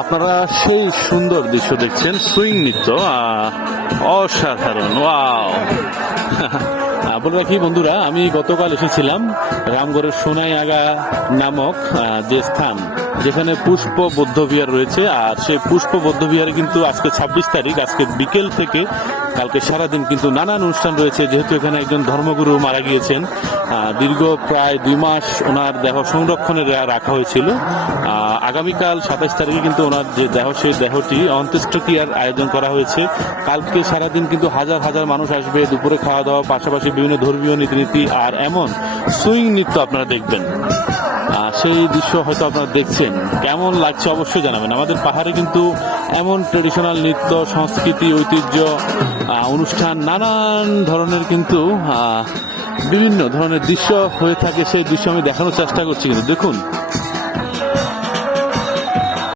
আপনারা সেই সুন্দর দৃশ্য দেখছেন, সুইং নৃত্য, অসাধারণ। ওয়াও! বলে রাখি বন্ধুরা, আমি গতকাল এসেছিলাম রামগড়ের সোনাইয়াগা নামক যে স্থান, যেখানে পুষ্প বৌদ্ধ বিহার রয়েছে। আর সেই পুষ্প বৌদ্ধ বিহারে কিন্তু আজকে 26 তারিখ, আজকে বিকেল থেকে কালকে সারাদিন কিন্তু নানান অনুষ্ঠান রয়েছে। যেহেতু এখানে একজন ধর্মগুরু মারা গিয়েছেন, দীর্ঘ প্রায় 2 মাস ওনার দেহ সংরক্ষণে রাখা হয়েছিল। আগামীকাল 27 তারিখে কিন্তু ওনার যে দেহ, সেই দেহটি অন্ত্যেষ্টিক্রিয়ার আয়োজন করা হয়েছে। কালকে সারাদিন কিন্তু হাজার হাজার মানুষ আসবে, দুপুরে খাওয়া দাওয়া, পাশাপাশি বিভিন্ন ধর্মীয় রীতিনীতি আর এমন সুইং নৃত্য আপনারা দেখবেন। সেই দৃশ্য হয়তো আপনারা দেখছেন, কেমন লাগছে অবশ্যই জানাবেন। আমাদের পাহাড়ে কিন্তু এমন ট্রেডিশনাল নৃত্য, সংস্কৃতি, ঐতিহ্য, অনুষ্ঠান, নানান ধরনের কিন্তু বিভিন্ন ধরনের দৃশ্য হয়ে থাকে। সেই দৃশ্য আমি দেখানোর চেষ্টা করছি, কিন্তু দেখুন